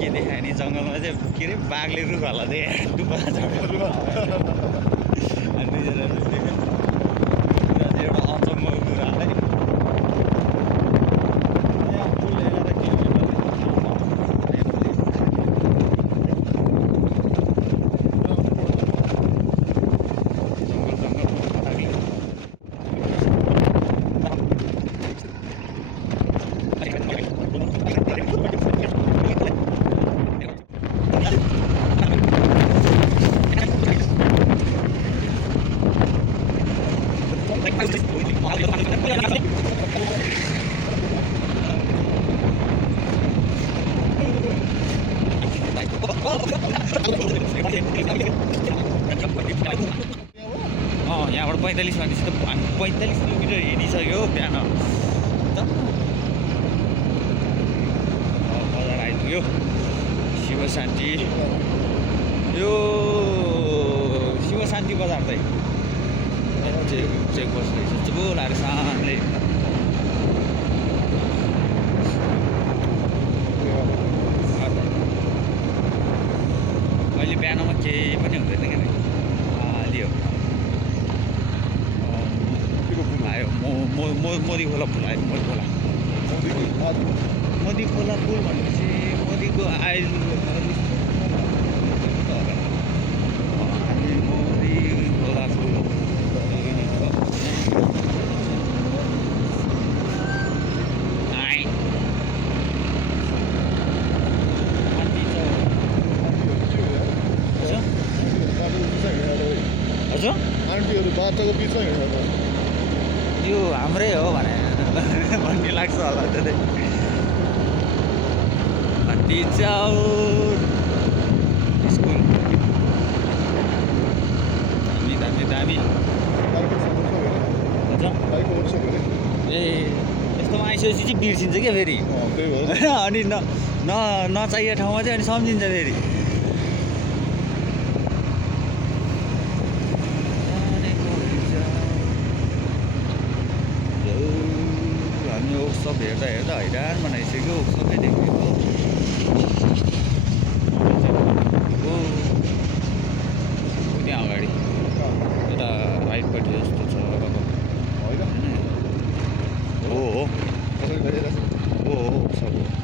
के देखायो नि जङ्गलमा चाहिँ के अरे बाघले रुखहरूलाई देखायो डुब्बा जङ्गल अनि एउटा अचम्मको कुरा है यहाँबाट 45 भनेपछि त हामी 45 किलोमिटर हिँडिसक्यो बिहान बजार आइपुग्यो शिव शान्ति यो शिव शान्ति बजार चाहिँ चेक पोस्ट रहेछ चुबुल आएर सानले अहिले बिहानमा केही पनि हुँदैन क्या लियो आयो मोदी खोला पुल आयो मोदी खोला पुल भनेपछि मोदीको मोदी खोला पुल हजुर आन्टीहरू बाटोको बिचमा हिँड्छ यो हाम्रै हो भने भन्ने लाग्छ होला त्यतै हात्ती चाउर स्कुल दामी दामी ए यस्तोमा आइसकेपछि चाहिँ बिर्सिन्छ क्या फेरि अनि नचाहिएको ठाउँमा चाहिँ अनि सम्झिन्छ फेरि सब हेर्दा हैरान बनाइसक्यो सबै देखेको त्यहाँ अगाडि यता राइटपट्टि जस्तो छ हो सब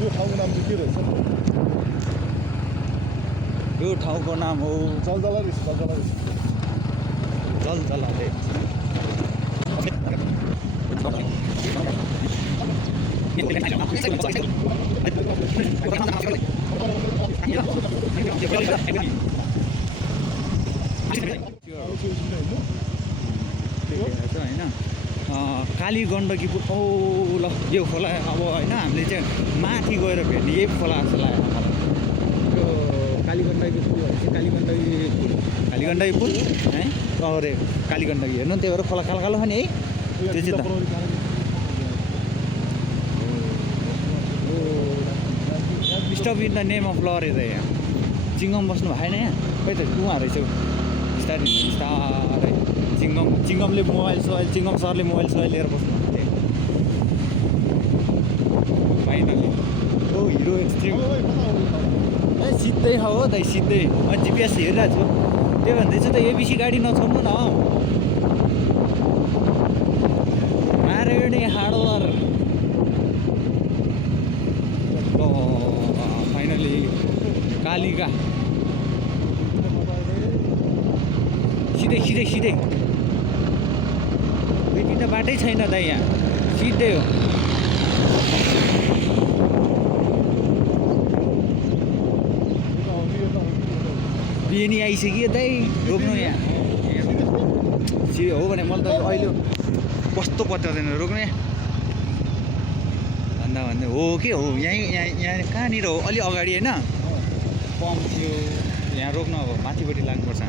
यो ठाउँको नाम चाहिँ के रहेछ यो ठाउँको नाम हो जलजला रहेछ जलजला रहेछ जलजला होइन काली गण्डकी औ ल यो खोला अब होइन हामीले चाहिँ माथि गएर भेट्ने यही खोला जस्तो लाग्यो मलाई यो कालीगण्डकी पुल भनेपछि कालीगण्डकी पुल है अरे कालीगण्डकी हेर्नु त्यही भएर खोला कालो कालो छ नि है त्यो चाहिँ त stop in the name of ल रहेछ यहाँ चिङ्गम बस्नु भएन यहाँ खै त उहाँ रहेछ बिस्तारै बिस्तारै चिङ्गमले मोबाइल चिङ्गम सरले मोबाइल सोबाइल लिएर बस्नु भएको थियो फाइनली ओ हिरो एक्सट्रिम ए सिधै हो दाइ सिधै म जिपिएस हेरिरहेको छु त्यो भन्दैछु त एबिसी गाडी नछोड्नु न मारेडी हार्डवर फाइनली कालिका सिधै दुई तिनवटा बाटै छैन दाइ यहाँ सिधै हो बिहेनी आइसक्यो दाइ रोक्नु यहाँ हो भने मैले त अहिले कस्तो पत्याउँदैन रोक्नु यहाँ भन्दा हो के हो यहाँ कहाँनिर हो अलि अगाडि होइन पम्प थियो यहाँ रोक्नु अब माथिपट्टि लाग्नुपर्छ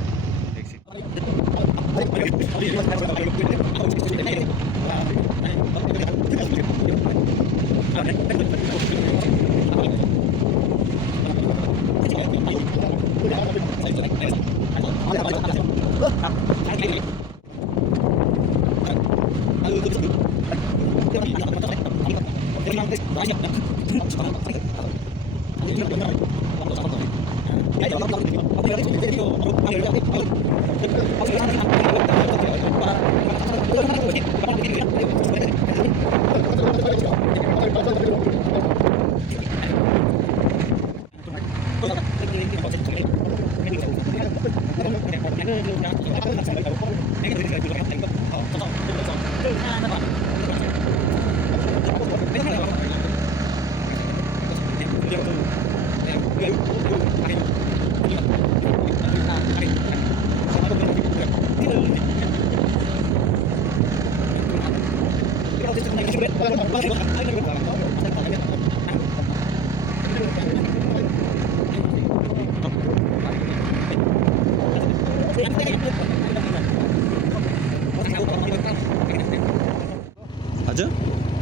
हजुर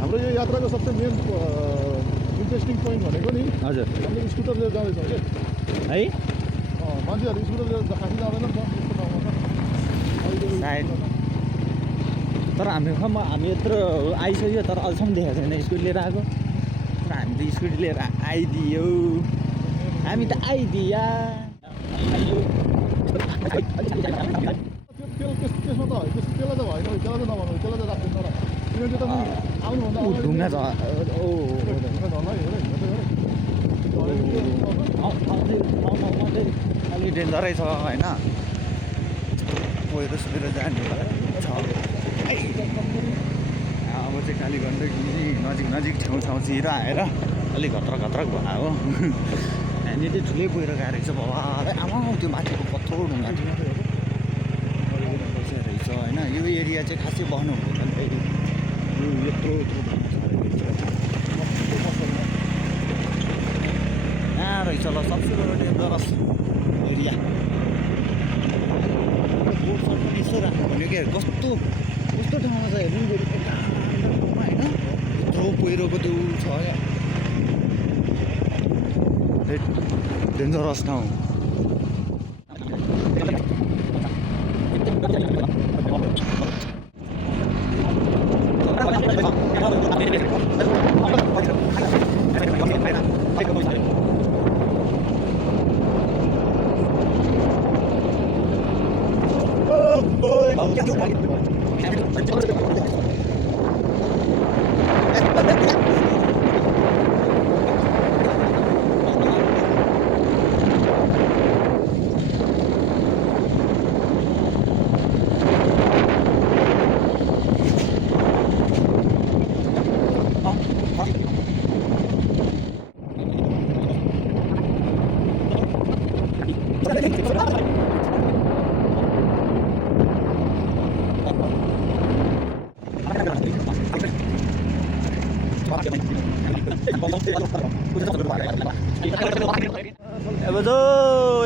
हाम्रो यो यात्राको सबसे मेन इन्ट्रेस्टिङ पोइन्ट भनेको नि हजुर हामीले स्कुटर लिएर जाँदैछौँ कि है मान्छेहरू स्कुटर लिएर खासै जाँदैन नि त यस्तो ठाउँमा त सायद तर हामी यत्रो आइसक्यो तर अहिलेसम्म देखाएको छैन स्कुटी लिएर आएको तर हामी त स्कुटी लिएर आइदियो हामी त आइदिया त्यसमा त त्यसलाई त भएन त्यसलाई त नभनौँ त्यसलाई त राख्दैन र किनकि त आउनुभन्दा ढुङ्गा छ अलि डेन्जरै छ होइन पहिरो सुकेर जाने छ अब चाहिँ कालीगण्डकी नजिक छेउछाउतिर आएर अलिक घत्रक भयो हामी चाहिँ ठुलै पहिरो गएको रहेछ बाबा आमा त्यो माथिको कत्रो ढुङ्गा रहेछ होइन यो एरिया चाहिँ खासै बस्नु हुँदैन यत्रो यहाँ रहेछ ल सबसे बडो डेन्जरस एरिया यसो राख्नु भन्यो क्या कस्तो ठाउँमा छ हेर्नु होइन यत्रो पहिरोको त्यो छ क्या डेन्जरस ठाउँ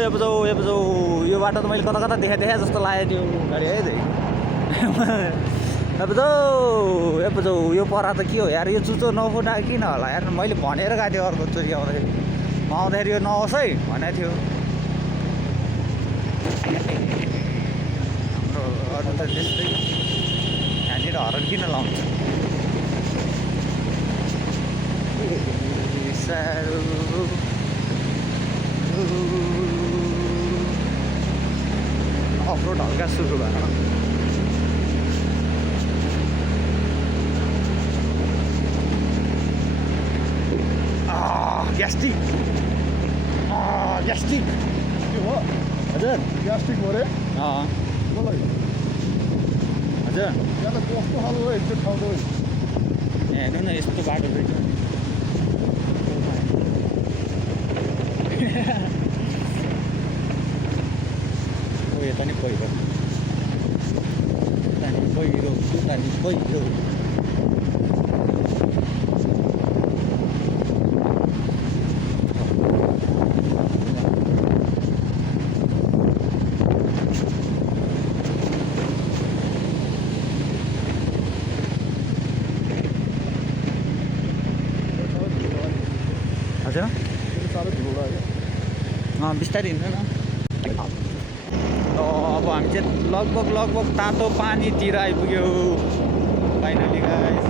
अब जाऊ यो बाटो त मैले कता कता देखाएँ जस्तो लाग्यो त्यो गाडी है अब जाऊ यो परा त के हो यार यो चुचो नफुटा किन होला यार मैले भनेर गएको थिएँ अर्को चोरी आउँदाखेरि यो नहोस् है भनेको थियो हाम्रो अरू त त्यस्तै यहाँनिर हरन किन लाउँछ अफरोड हल्का सुरु भयो ग्यास्ट्रिक के हो हजुर ग्यास्ट्रिक हो रे हजुर यहाँ त कस्तो खालको है त्यो ठाउँ त हेर्नु न यस्तो बाटो रहेछ यता नि पहिरो हजुर साह्रो ढिलो लाग्यो बिस्तारै हिँड्नु न अब हामी चाहिँ लगभग तातो पानीतिर आइपुग्यो फाइनली गाइस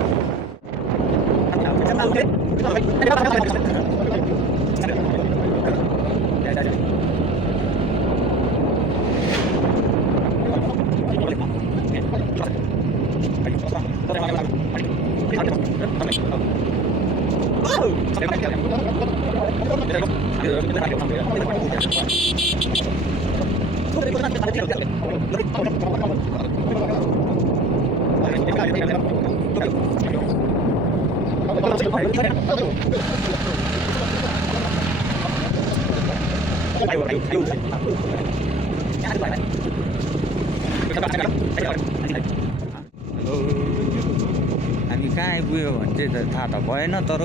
हामी कहाँ आइपुग्यो भने चाहिँ थाहा त भएन तर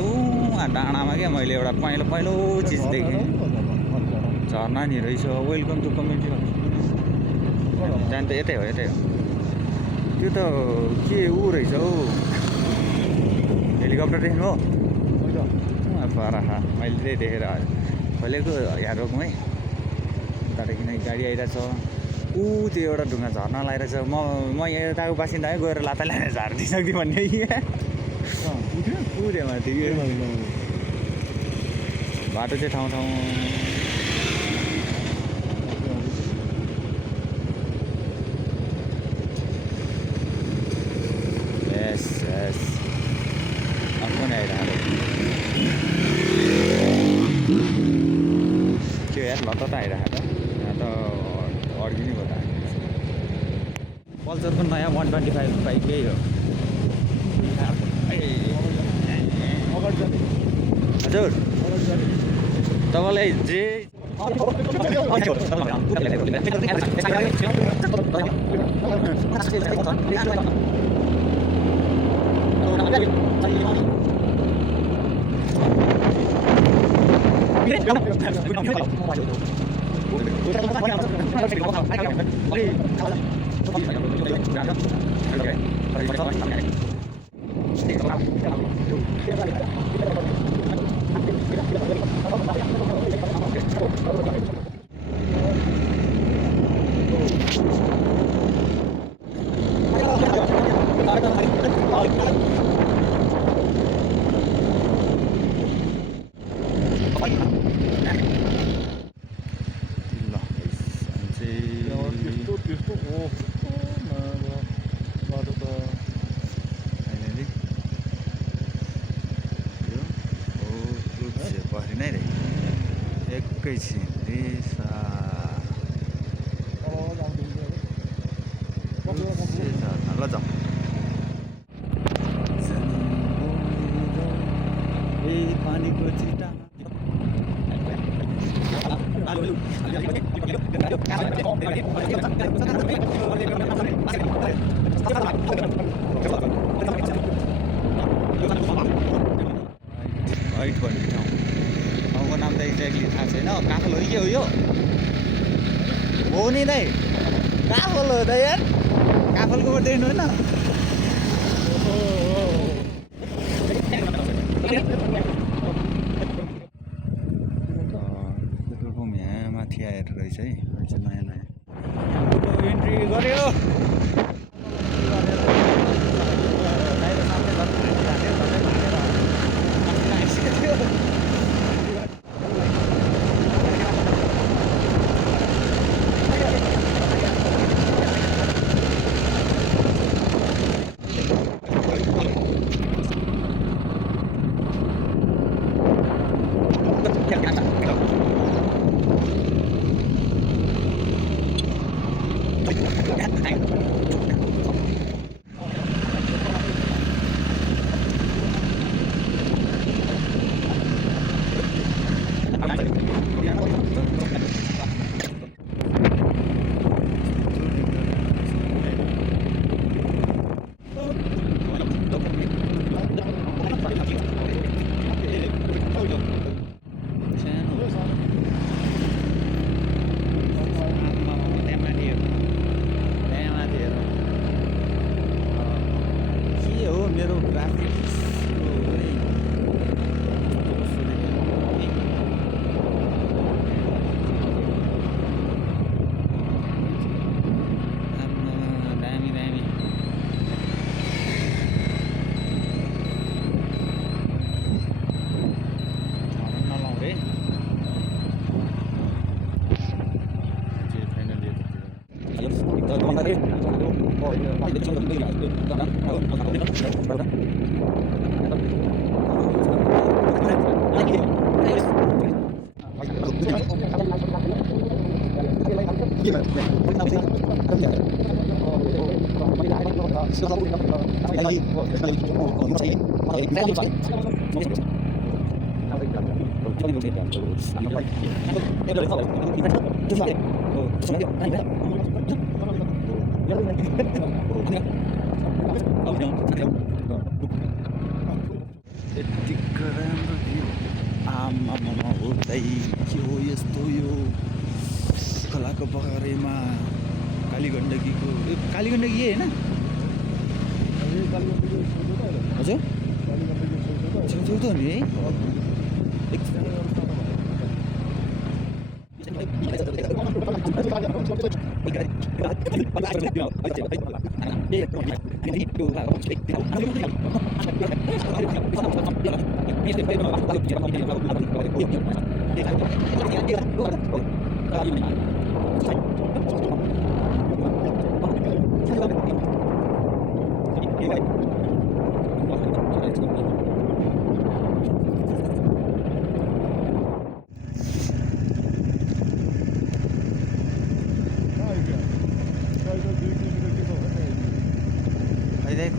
डाँडामा क्या मैले एउटा पहिलो चिज देखेँ झर्ना नि रहेछ वेलकम टु कम्युनिटी जान त यतै हो त्यो त के ऊ रहेछ हौ हेलिकप्टर देख्नु हो पराखा मैले त्यही देखेर खोलेको यहाँ रोकौँ है उताबाट किन गाडी आइरहेछ ऊ त्यो एउटा ढुङ्गा झर्न लगाइरहेछ म यताको बासिन्दा है गएर लाता ल्याएर झारिदिइसक्थेँ भन्ने पुऱ्यो माथि बाटो चाहिँ ठाउँ यस अब पनि आइरहेको त्यो यार लत्ता त आइरहेको त यहाँ त अड्किने भयो त पल्सरको नयाँ 125 बाइक यही हो हजुर तपाईँलाई जे ल हामी चाहिँ त्यस्तो बाटो त फाइनली यो बहरी नै रे एकैछिन रेसा ल जाउँ ए पानीको छिटा हाइट भन्ने ठाउँ ठाउँको नाम त एक्ज्याक्टली थाहा छैन काफल हो कि हो यो हो नि दाइ काफल हो त यार काफलको देख्नु होइन पेट्रोल पम्प यहाँ माथि आएर रहेछ है अहिले चाहिँ नयाँ नयाँ इन्ट्री गऱ्यो मेरो ग्राफिक्स दामी दामी नलाउँ रे यतिको राम्रो भ्यू आमामा हो दाइ के हो यस्तो यो खोलाको बगरेमा कालीगण्डकीको कालीगण्डकी होइन हजुर छेउछेउ त हो नि है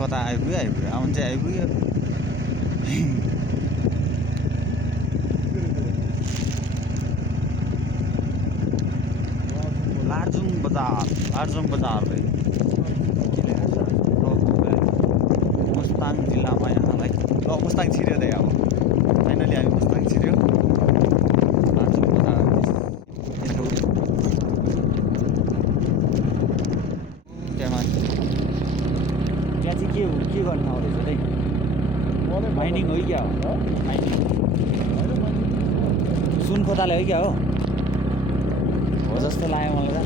कता आइपुग्यो आउनु चाहिँ आइपुग्यो लार्जुङ बजार मुस्ताङ जिल्लामा यहाँलाई ल मुस्ताङ छिर्यो दाइ अब फाइनली हामी मुस्ताङ छिर्यो लार्जुङ बजार त्यहाँ चाहिँ के गर्नु आउँदैछ है माइनिङ हो क्या हो माइनिङ सुन खोताले हो क्या हो जस्तो लाग्यो मलाई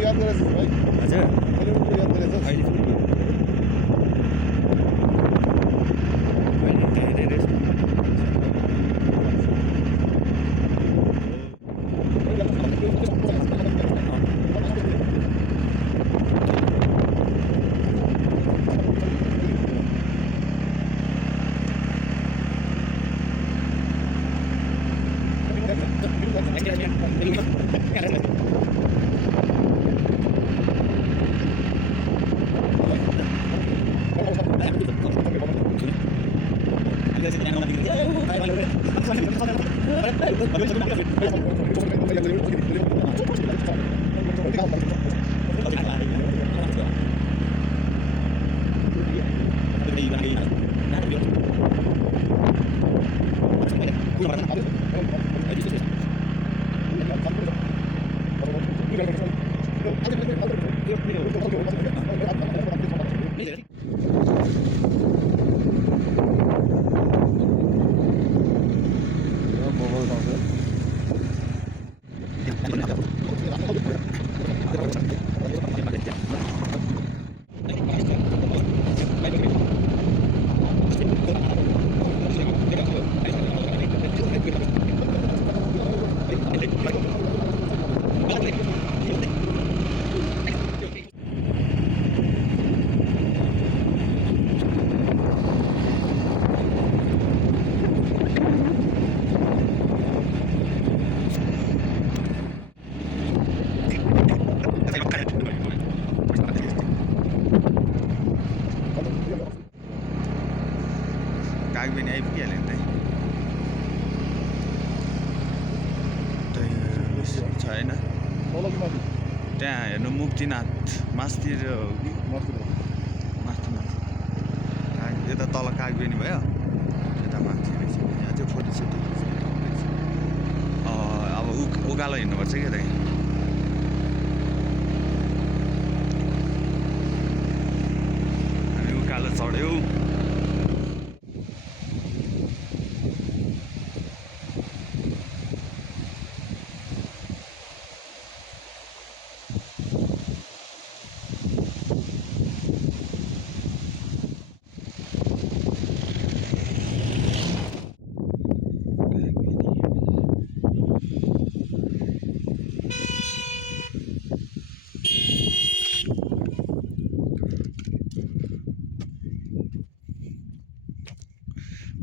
याद गरेछ भाइ हजुर याद गरेछ कागबेनी आइपुगिहाल्यो नि त छैन त्यहाँ हेर्नु मुक्तिनाथ मास्तिर हो कि मास्तिर यता तल कागबेनी भयो यता माथि रहेछ यहाँ चाहिँ फोटो सेटो अब उकालो हिँड्नुपर्छ क्या दाइ हामी उकालो चढ्यौँ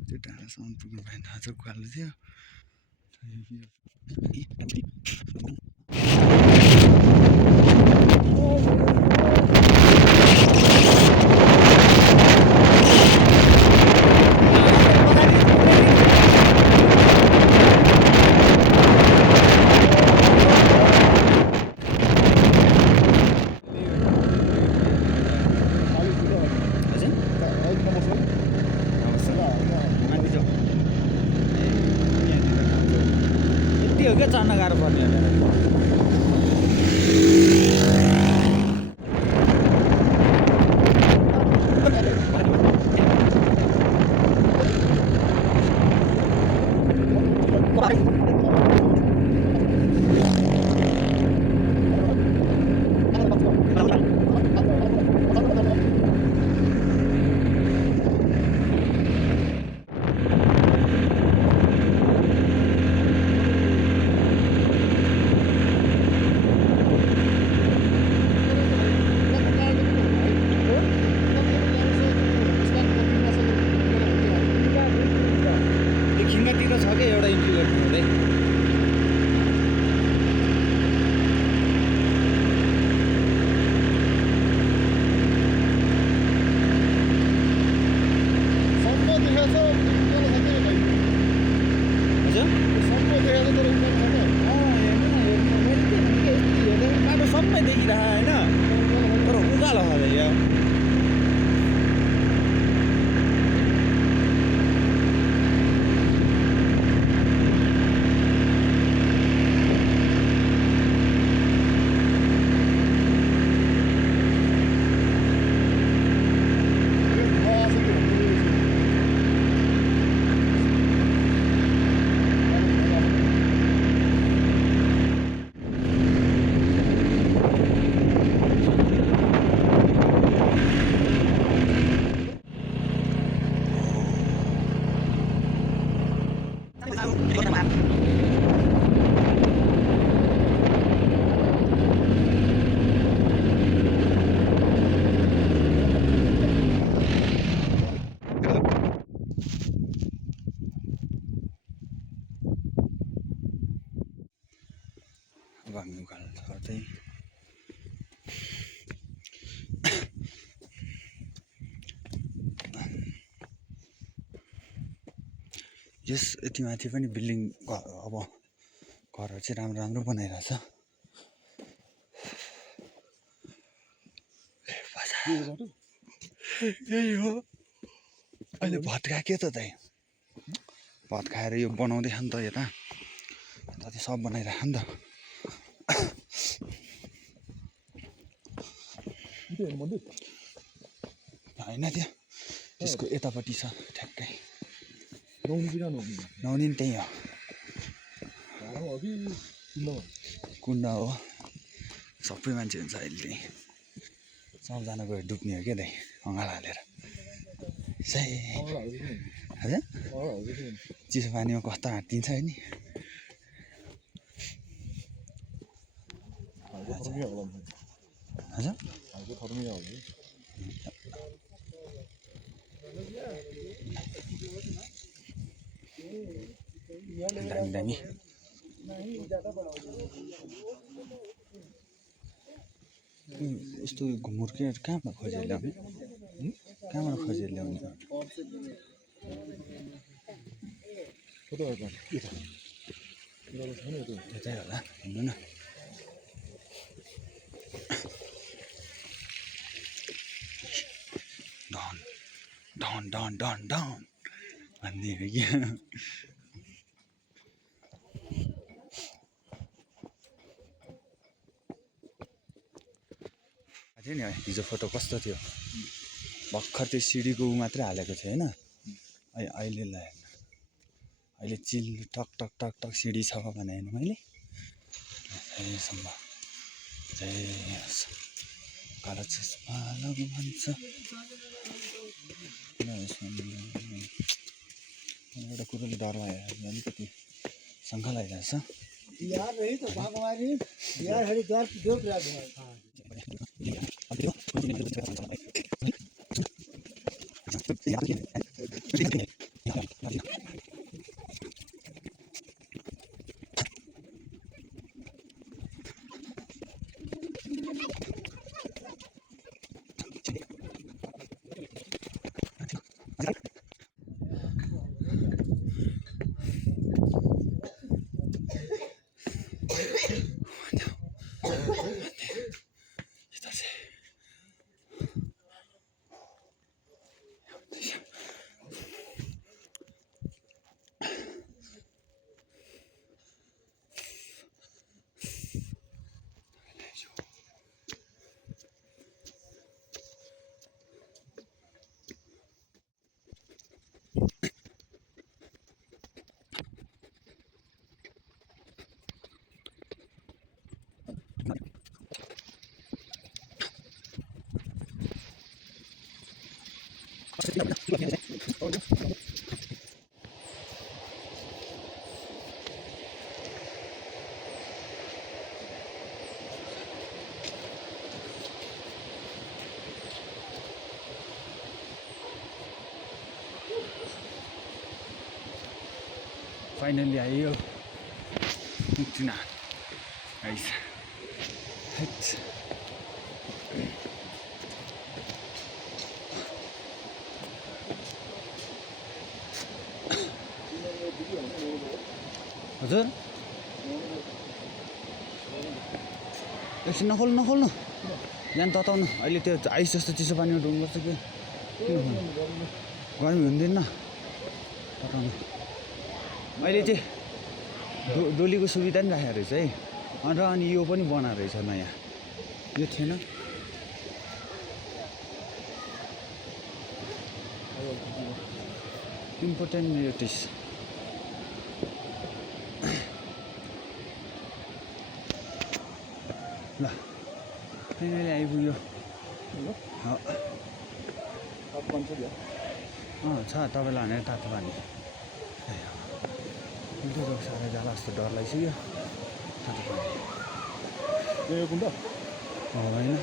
त्यो डाँडासम्म पुग्नु भएन आज उकालो थियो क्या चढ्न गाह्रो पर्ने खिङ्गातिर छ क्या एउटा इन्ट्री गर्नु हुँदै बाटो सबै देखिरह होइन तर उकालो छ यहाँ यस यति माथि पनि बिल्डिङ अब घरहरू चाहिँ राम्रो राम्रो बनाइरहेछ यही हो अहिले भात खायो के त दाइ भात खाएर यो बनाउँदै खानु त यता जति सब बनाइराख नि त होइन त्यहाँ त्यसको यतापट्टि छ ठ्याक्कै नुहाउने नि त्यही हो कुण्ड हो सबै मान्छे हुन्छ अहिले त्यहीँ सबजना गएर डुब्ने हो क्या दाइ अँगालो हालेर हजुर चिसो पानीमा कस्तो हाटिदिन्छ है नि हजुर दामी दामी यस्तो घुमुर के कहाँबाट खोजेर ल्याउने कहाँबाट खोजेर ल्याउने यतै होला हिँड्नु न डन डन डन डन भन्ने हो क्या थियो नि हिजो फोटो कस्तो थियो भर्खर त्यो सिडीको ऊ मात्रै हालेको थियो होइन अहिले ल हेर्नु अहिले चिल टक टक टक टक सिडी छ भने हेर्नु मैले जय कालो चस्मा लगु भन्छ एउटा कुरोले डर लाग्यो अलिकति शङ्का लागिरहेछ यार रही तो भागवारी यार हरिद्वार दो प्रयाग फाइनली आयो मुक्तिनाथ आइस हजुर एकछिन नखोल्नु यहाँ तताउनु अहिले त्यो आइस जस्तो चिसो पानीमा डुब्नुपर्छ कि गर्मी हुँदैन तताउनु अहिले चाहिँ डोलीको सुविधा पनि राखेको रहेछ है र अनि यो पनि बनाएको रहेछ नयाँ यो थिएन इम्पोर्टेन्ट नोटिस ल फाइनली आइपुग्यो छ तपाईँलाई भनेर तातो पानी उल्टो रक्साएर जाला जस्तो डर लागिसक्यो तातो पानी होइन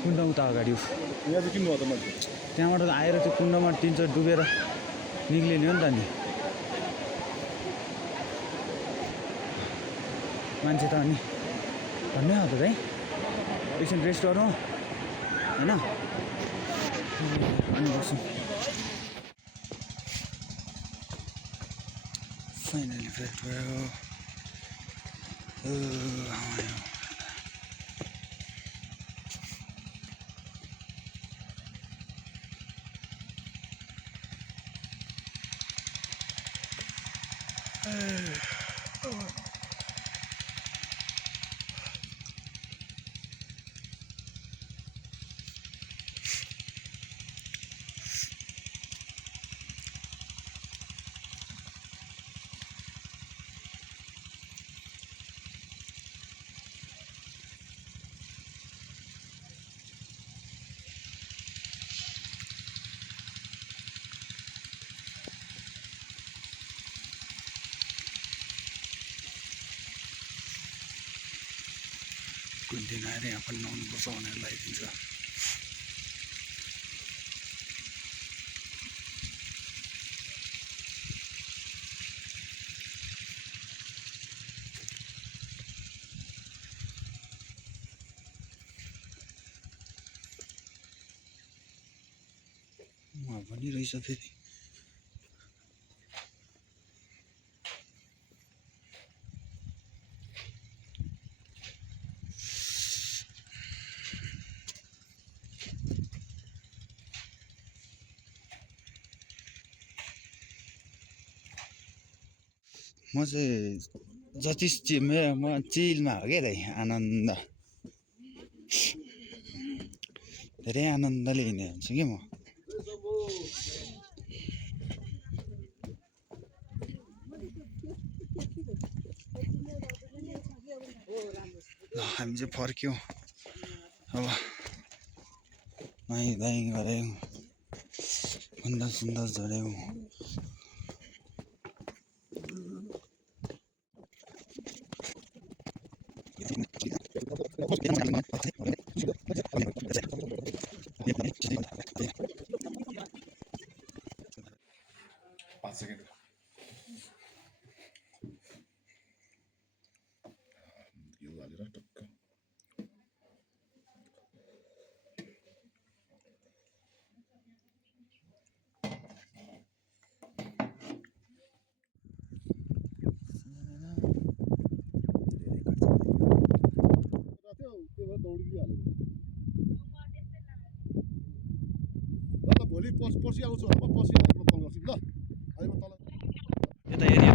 कुण्ड उता अगाडि त्यहाँबाट आएर त्यो कुण्डमा तिनचोटि डुबेर निक्लिने हो नि त नि मान्छे त अनि भन्नै हो त है एकछिन रेस्ट गरौँ होइन अनि बस्छौँ फाइनली फेट भयो कुन दिन आएर यहाँ पनि नुहाउनुपर्छ भनेर लगाइदिन्छ उहाँ पनि रहेछ फेरि म चाहिँ जति म चिलमा हो क्या दाइ आनन्द धेरै आनन्दले हिँडेर हुन्छु कि म हामी चाहिँ फर्क्यौँ अब नुहाइ धुवाइ गऱ्यौँ सुन्दर सुन्दर झऱ्यौँ भोलि पर्सि आउँछु म पर्सि आएको कल गर्छु ल अहिले म तल यता एरिया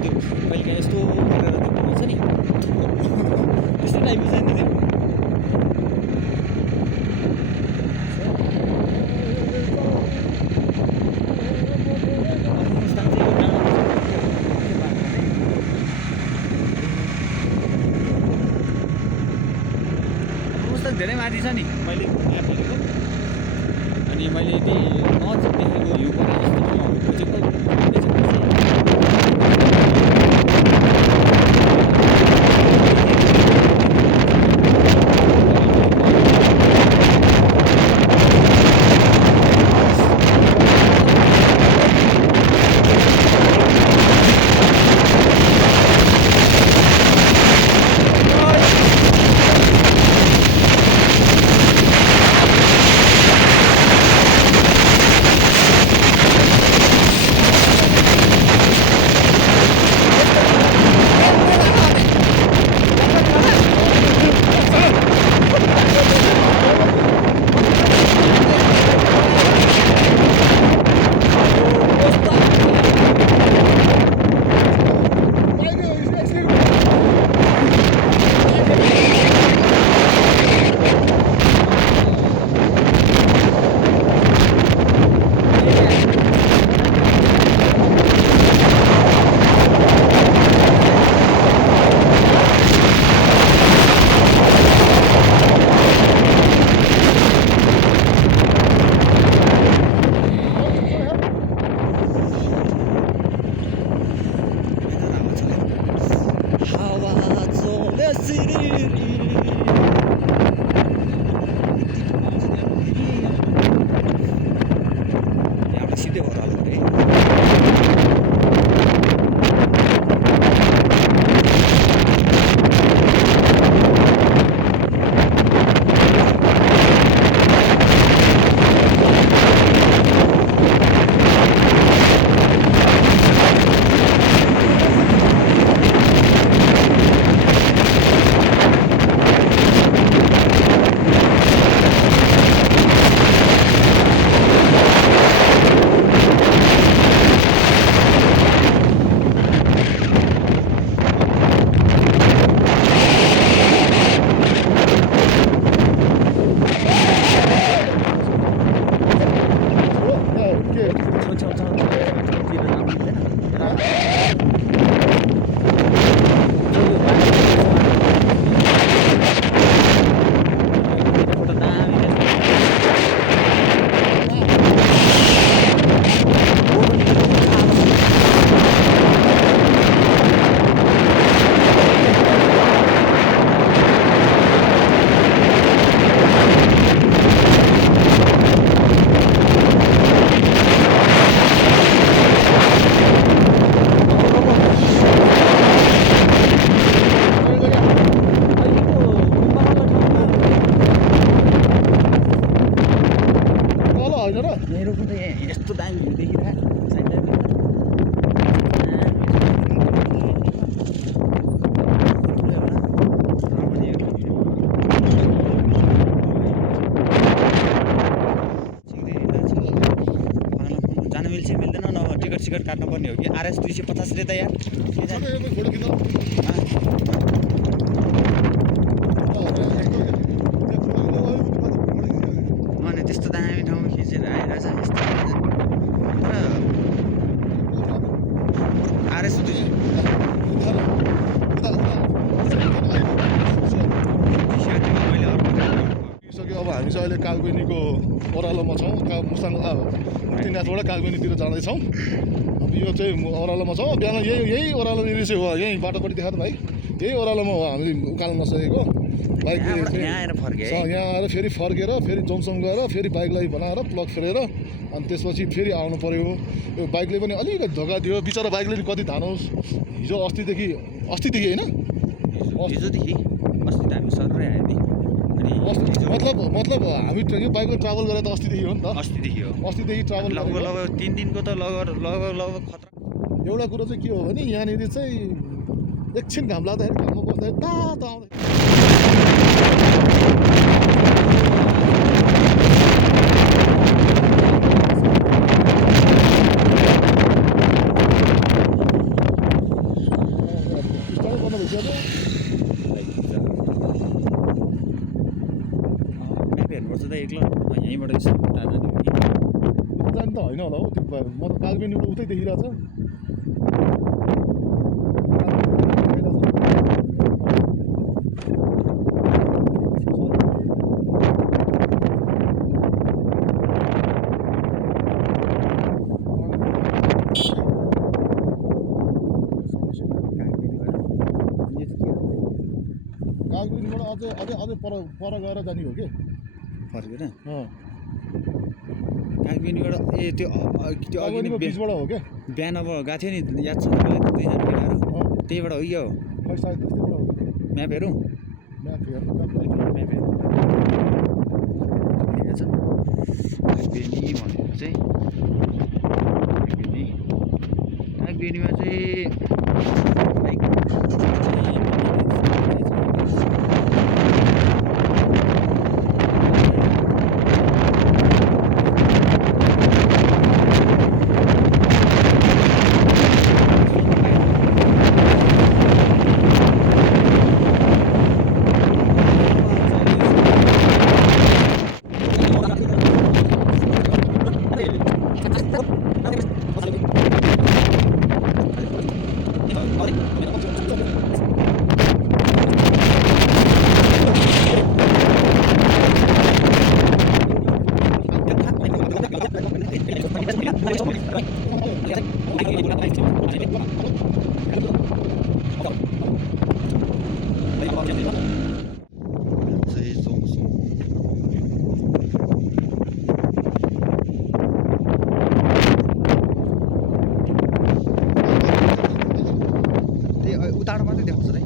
त्यो कहिले काहीँ यस्तो गरेर त्यो हुन्छ नि त्यस्तै टाइपको चाहिँ नि त्यो मुस्ताङ चाहिँ यो डाँडो मुस्ताङ धेरै माथि छ नि मैले म्याप हेरेको अनि मैले यति नजिक देखेको भ्यू परा जस्तो खोजेको यस्तो दामी भ्यू देखिरहेको जान मिल्छ मिल्दैन न टिकट सिकट काट्नुपर्ने हो कि RS 250 रे त यार अनि त्यस्तो दामी ठाउँमा खिचेर आइरहेछ यस्तो RS 250 अब हामी चाहिँ अहिले कालबेनीको ओह्रालोमा छौँ मुस्ताङ मुक्तिनाथबाट कालबेनीतिर जाँदैछौँ। अब यो चाहिँ ओह्रालोमा छौँ। बिहान यही ओह्रालोनिर चाहिँ हो, यहीँ बाटोपट्टि देखा त भाइ, यही ओह्रालोमा हो हामीले उकालो नसकेको बाइक यहाँ आएर फेरि फर्केर फेरि जोमसम गएर फेरि बाइकलाई बनाएर प्लग फेरेर अनि त्यसपछि फेरि आउनु पऱ्यो। यो बाइकले पनि अलिकति धोका दियो बिचरा, बाइकले पनि कति धानोस्। हिजो अस्तिदेखि होइन हिजोदेखि अस्ति त हामी सर आयो नि मतलब हामी यो बाइकमा ट्राभल गरेर त अस्तिदेखि हो नि त। अस्तिदेखि ट्राभल लगभग 3 दिनको त लगभग खतरा। एउटा कुरो चाहिँ के हो भने यहाँनिर चाहिँ एकछिन घाम लाग्दाखेरि घाममा बस्दाखेरि तातो आउँदै बुझ्यो म्याप हेर्नुपर्छ त एक्लो यहीँबाट यसो उता जाने हो कि जानु त होइन होला हौ त्यो म त कालबेनीबाट उतै देखिरहेको छ कालबेनीबाट अझै पर गएर जाने हो कि फर्केर अँ कागबेनीबाट ए त्यो त्यो अघि नै कालबेनीको बिचबाट हो क्या बिहान अब गएको थियो नि याद छ तपाईँलाई दुईजना केटाहरू त्यहीबाट हो कि हो खै सायद त्यस्तैबाट हो म्याप हेरौँ म्याप हेर्नु म्याप हेरौँ लेखेको छ कागबेनी भनेर चाहिँ कागबेनीमा चाहिँ बाइक उताबाट मात्रै देखाउँछ है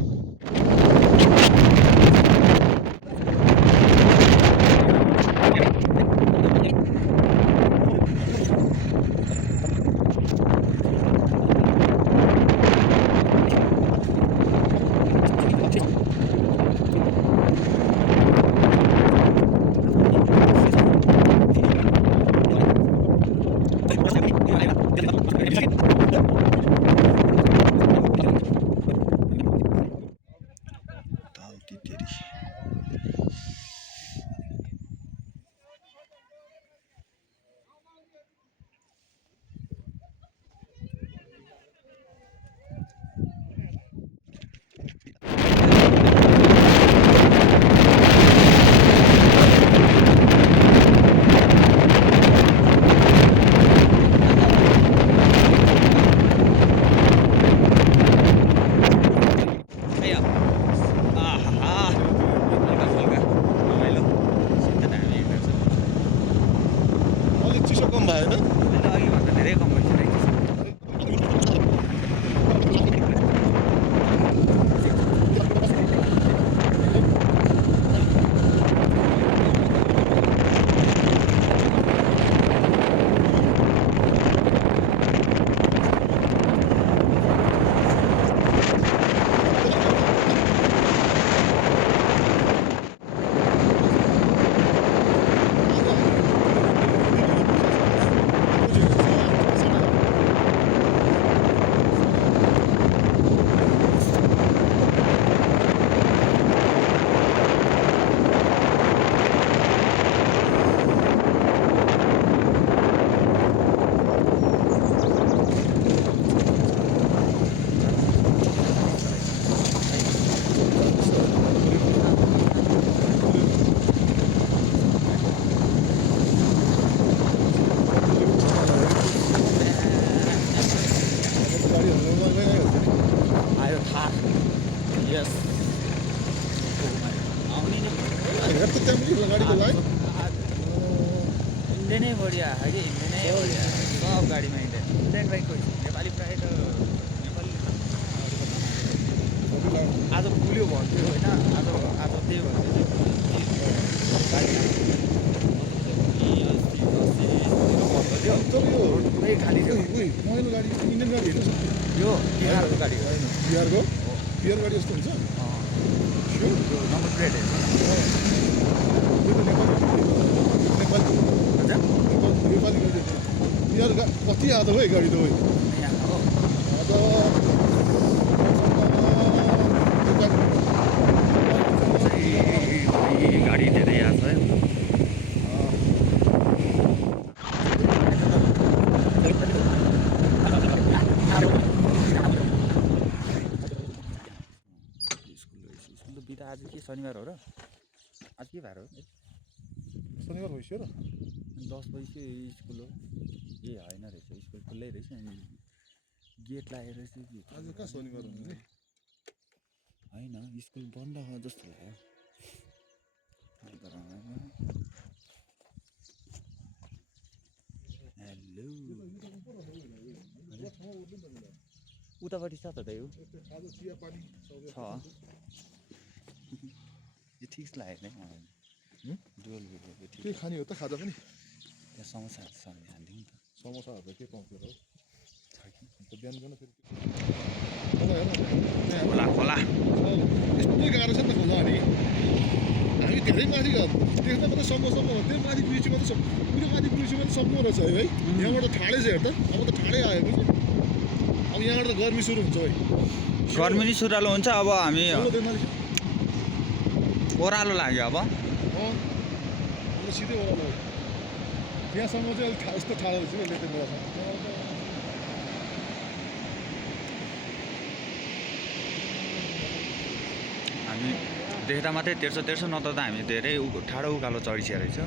अलिक चिसो कम भयो होइन अघिभन्दा धेरै कम भइसकेको छ आयो थाहा यस आउने नै हेर्छ त्यहाँ पनि गाडीको लाइन इन्डियनै बढिया है कि इन्डियनै बढिया सब गाडीमा इन्डियन बाइकको नेपाली प्रायः त नेपाली आज पुल्यो भन्थ्यो होइन आज त्यही भन्थ्यो पुरै खाली थियो महेन्द्र गाडी इन्डियन गाडी हेर्नुहोस् यो बिहारको गाडी हो होइन बिहारको बिहार गाडी जस्तो हुन्छ यो नम्बर प्लेट हेर्नु त्यो त नेपाली हुन्छ नेपाली गाडी बिहार कति आएको है गाडी त यहाँ हो आज आज के शनिबार हो र आज के बार हो शनिबार भइसक्यो र 10 बजी स्कुल हो ए होइन रहेछ स्कुल खुल्लै रहेछ अनि गेट लागेर चाहिँ के आज कहाँ शनिबार हुनु नि होइन स्कुल बन्द हो जस्तो लाग्यो हेलो उतापट्टि छ त दाइ हो आज चिया पानी छ यो ठिक लागेन है मलाई डुअल भिडियोको ठिक के खाने हो त खाजा पनि त्यहाँ समोसाहरू छ भने हालिदिउँ नि त समोसाहरू त के पाउँछ र छ कि अन्त बिहान बिहान फेरि खोला खोला यस्तै गाह्रो छ नि त खोला अनि हामी धेरै माथि देख्दा मात्रै समोसा त्यो माथि ब्रिजमा त पुरै माथि ब्रिजमा त सक्नु रहेछ है भाइ यहाँबाट ठाडै छ हेर त अब त ठाडै आयो कि अब यहाँबाट त गर्मी सुरु हुन्छ है गर्मी नि सुरालो हुन्छ अब हामी माथि ओह्रालो लाग्यो अब अब सिधै ओह्रालो त्यहाँसम्म चाहिँ अलिक यस्तो ठाडो रहेछ कि लेख्दै मलाई हामी देख्दा मात्रै तेर्सो तेर्सो नत्र त हामी धेरै ठाडो उकालो चढिसकेको रहेछ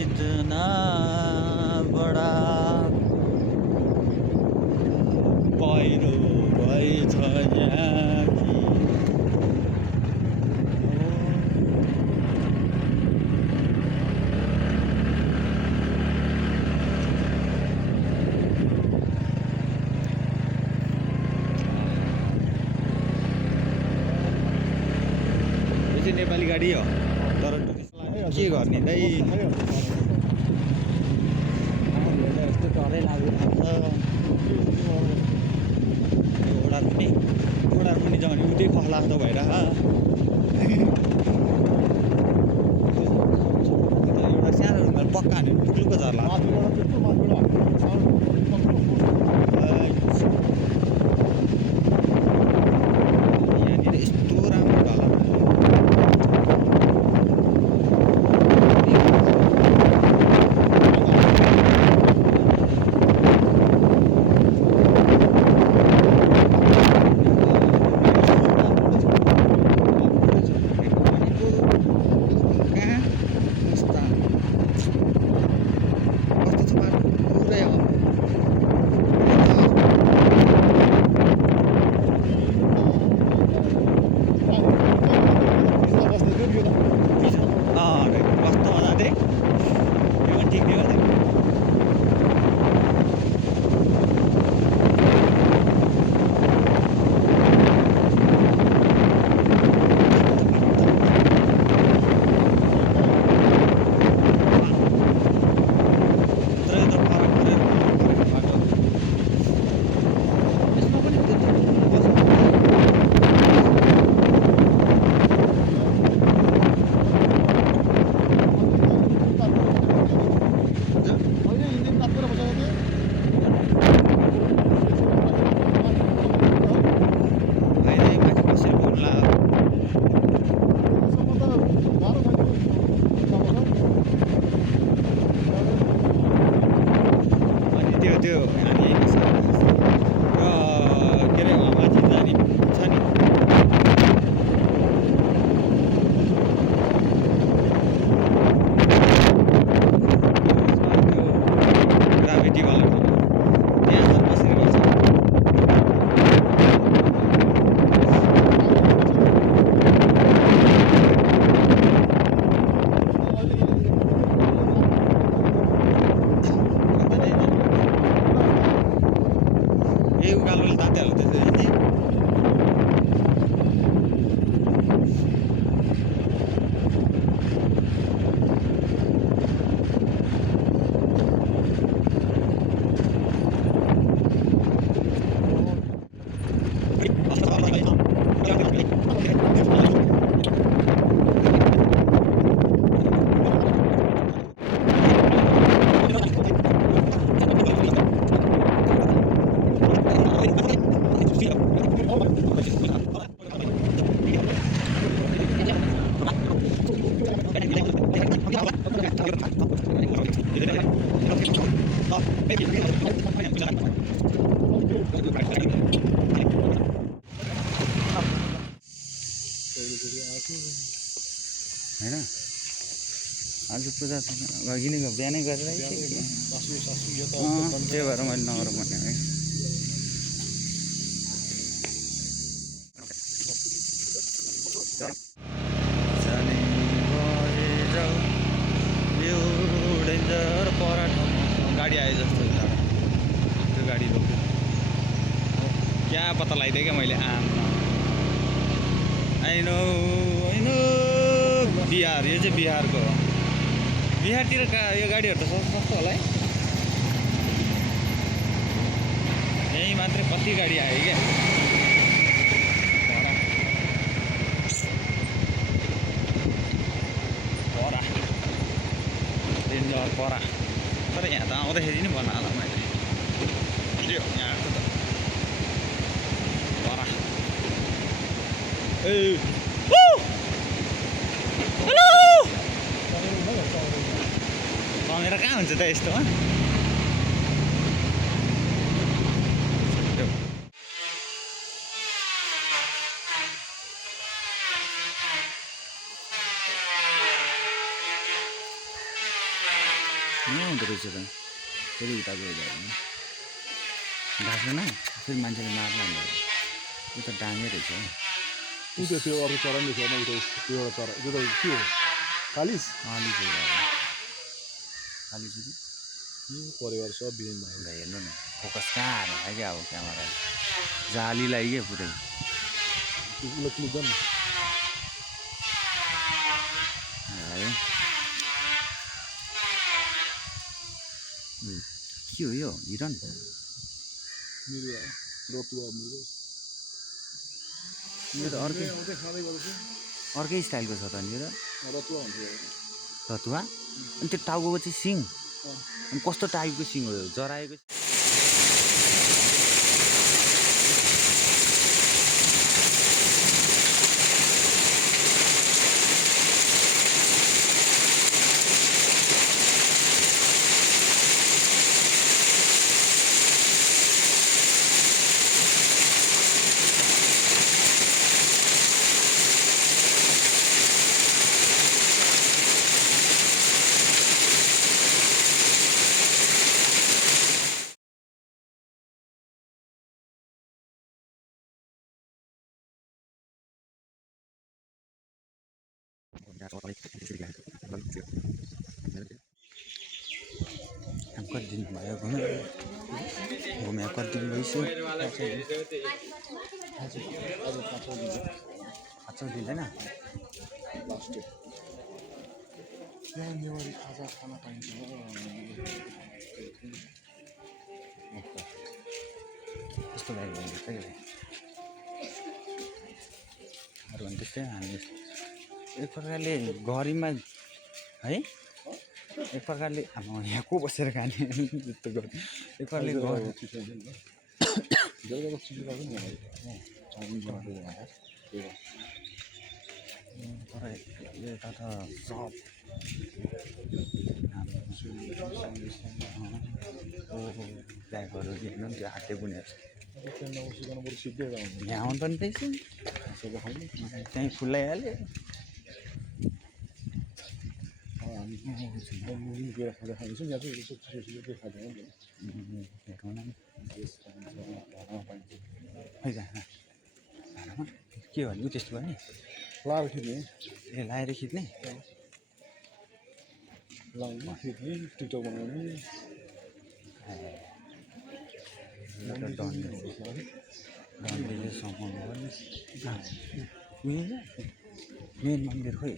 इतना बडा पहिरो भएछ यहाँ कि यो चाहिँ नेपाली गाडी हो तर के गर्ने दाइ यस्तो डरै लागिरहेको छ ओडार पनि जाने उतै खला जस्तो भइरह एउटा सानो रुममा पक्का हान्यो भने टुक्लुको झर्ला यहाँनिर यस्तो राम्रो ढला कस्तो छ यो हामी यहीँ बस्छ के अरे माथि जाने छ नि ग्राभिटीवाला त्यहाँ त बसेर गर्छ ए उकालोले तात्याहरू त्यसरी नि होइन आज पूजा किनेको बिहानै गरेर त्यही भएर मैले नगरौँ भने है जाने भए जाऊ यो डेन्जर परा ठाउँमा गाडी आयो जस्तो त्यो गाडी रोक्यो क्या पत्ता लगाइदिएँ क्या मैले आइनो बिहार यो चाहिँ बिहारको हो बिहारतिर यो गाडीहरू त सस्तो होला है यहीँ मात्रै कति गाडी आयो क्या परा डेन्जर परा तर यहाँ त आउँदाखेरि नि भन्नु होला मैले यो यहाँको त परा ए कमेरा कहाँ हुन्छ त यस्तोमा यहीँ हुँदो रहेछ त फेरि उता गयो घाँसेन फेरि मान्छेले मार्ला नि यो त डाँगै रहेछ हौ ऊ त्यो अरू चरा नि छैन उता त्यो एउटा चरा त्यो त के हो कालिस कालीचुरी परिवार सब बिहान भयो ल हेर्नु न फोकस कहाँ हाल्नु है क्या अब क्यामेरा जालीलाई के पुरै उसलाई क्लिक गर्नु आयो के हो यो हिरन मेरो रतुवा मेरो यो त अर्कै खाँदै गर्छु अर्कै स्टाइलको छ त नि यो त रतुवा हुन्छ रतुवा अनि त्यो टाउको चाहिँ सिङ अनि कस्तो टाइपको सिङ हो यो जराएको कति दिन भयो घुमे कति दिन भइसक्यो खाँचो दिँदैन लास्ट यहाँ नेवारी खाजा खाना पाइन्छ यस्तो भयो भने अरू भने त्यस्तै हामी एक प्रकारले घरीमा है एक प्रकारले अब यहाँ को बसेर खाने जस्तो गर्नु एक प्रकारले तर यता त सब ब्यागहरू हेर्नु त्यो हातले बुनेको उसिकन बरु सिद्धेर आउँछ यहाँ आउनु पनि रहेछ त्यहीँ फुलाइहाल्यो हामी मुभी गएर खाँदा खाँदैछौँ यहाँ चाहिँ यसो छिटो खाँदैन भेटौँ न खै भाँडामा के भन्नु त्यस्तो गर्ने लाएर खिच्ने ए लाएर खिच्ने लाउने खिच्ने टिकटक बनाउने डन्डीले समाउनु पर्ने मेन मन्दिर खोइ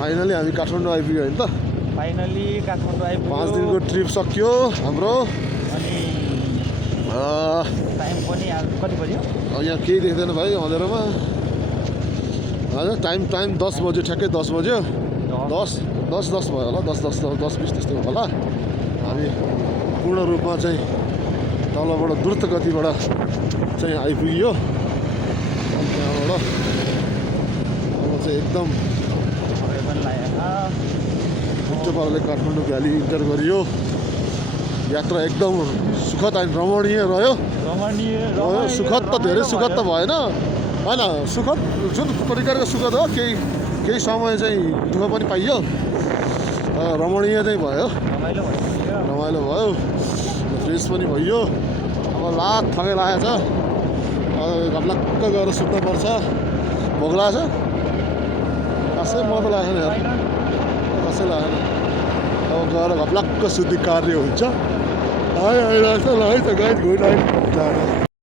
फाइनली हामी काठमाडौँ आइपुग्यो होइन त फाइनली काठमाडौँ आइपुग्यो 5 दिनको ट्रिप सकियो हाम्रो अनि अब टाइम पनि कति बज्यो यहाँ केही देख्दैन भाइ अँधेरोमा हजुर टाइम 10 बज्यो ठ्याक्कै 10 बज्यो 10 भयो होला 10:20 त्यस्तै भयो होला हामी पूर्ण रूपमा चाहिँ तलबाट द्रुत गतिबाट चाहिँ आइपुग्यो अनि त्यहाँबाट अब चाहिँ एकदम मिठो पाराले काठमाडौँ भ्याली इन्टर गरियो यात्रा एकदम सुखद अनि रमणीय रह्यो सुखद त धेरै सुखद त भएन होइन सुखद जुन प्रकारको सुखद हो केही समय चाहिँ दुःख पनि पाइयो रमणीय चाहिँ भयो रमाइलो भयो फ्रेस पनि भइयो अब लात थकै लागेको छ घप्लक्क गएर सुत्नुपर्छ भोक लागेको छ कसै म त लागेन यार कसै लागेन अब गएर घप्लक्क शुद्धि कार्य हुन्छ आइरहेको छ ल है त गाइड गुड नाइट जाँदा